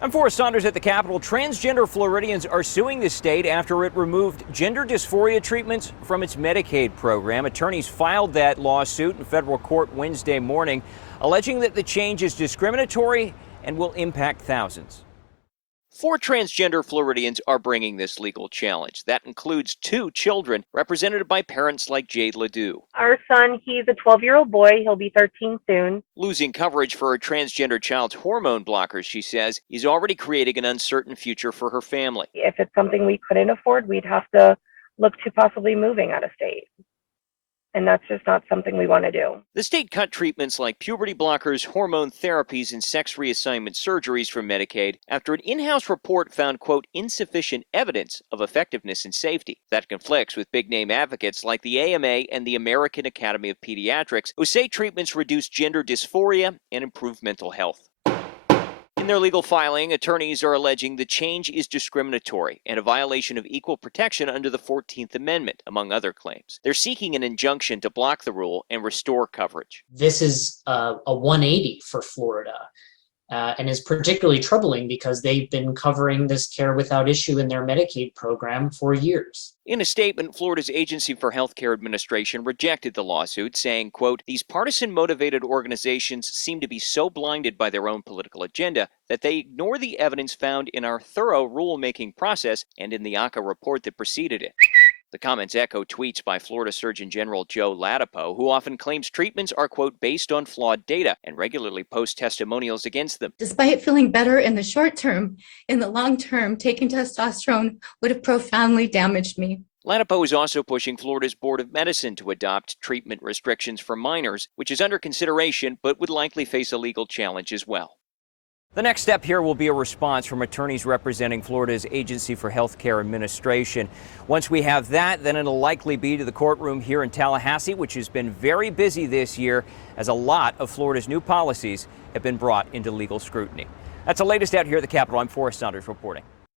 I'm Forrest Saunders at the Capitol. Transgender Floridians are suing the state after it removed gender dysphoria treatments from its Medicaid program. Attorneys filed that lawsuit in federal court Wednesday morning, alleging that the change is discriminatory and will impact thousands. 4 transgender Floridians are bringing this legal challenge. That includes 2 children represented by parents like Jade Ledoux. Our son, he's a 12-year-old boy. He'll be 13 soon. Losing coverage for her transgender child's hormone blockers, she says, is already creating an uncertain future for her family. If it's something we couldn't afford, we'd have to look to possibly moving out of state. And that's just not something we want to do. The state cut treatments like puberty blockers, hormone therapies, and sex reassignment surgeries from Medicaid after an in-house report found, quote, insufficient evidence of effectiveness and safety. That conflicts with big-name advocates like the AMA and the American Academy of Pediatrics, who say treatments reduce gender dysphoria and improve mental health. In their legal filing, attorneys are alleging the change is discriminatory and a violation of equal protection under the 14th Amendment, among other claims. They're seeking an injunction to block the rule and restore coverage. This is a 180 for Florida, and is particularly troubling because they've been covering this care without issue in their Medicaid program for years. In a statement, Florida's Agency for Healthcare Administration rejected the lawsuit, saying, quote, these partisan-motivated organizations seem to be so blinded by their own political agenda that they ignore the evidence found in our thorough rulemaking process and in the ACA report that preceded it. The comments echo tweets by Florida Surgeon General Joe Ladapo, who often claims treatments are, quote, based on flawed data and regularly posts testimonials against them. Despite feeling better in the short term, in the long term, taking testosterone would have profoundly damaged me. Ladapo is also pushing Florida's Board of Medicine to adopt treatment restrictions for minors, which is under consideration but would likely face a legal challenge as well. The next step here will be a response from attorneys representing Florida's Agency for Healthcare Administration. Once we have that, then it'll likely be to the courtroom here in Tallahassee, which has been very busy this year as a lot of Florida's new policies have been brought into legal scrutiny. That's the latest out here at the Capitol. I'm Forrest Saunders reporting.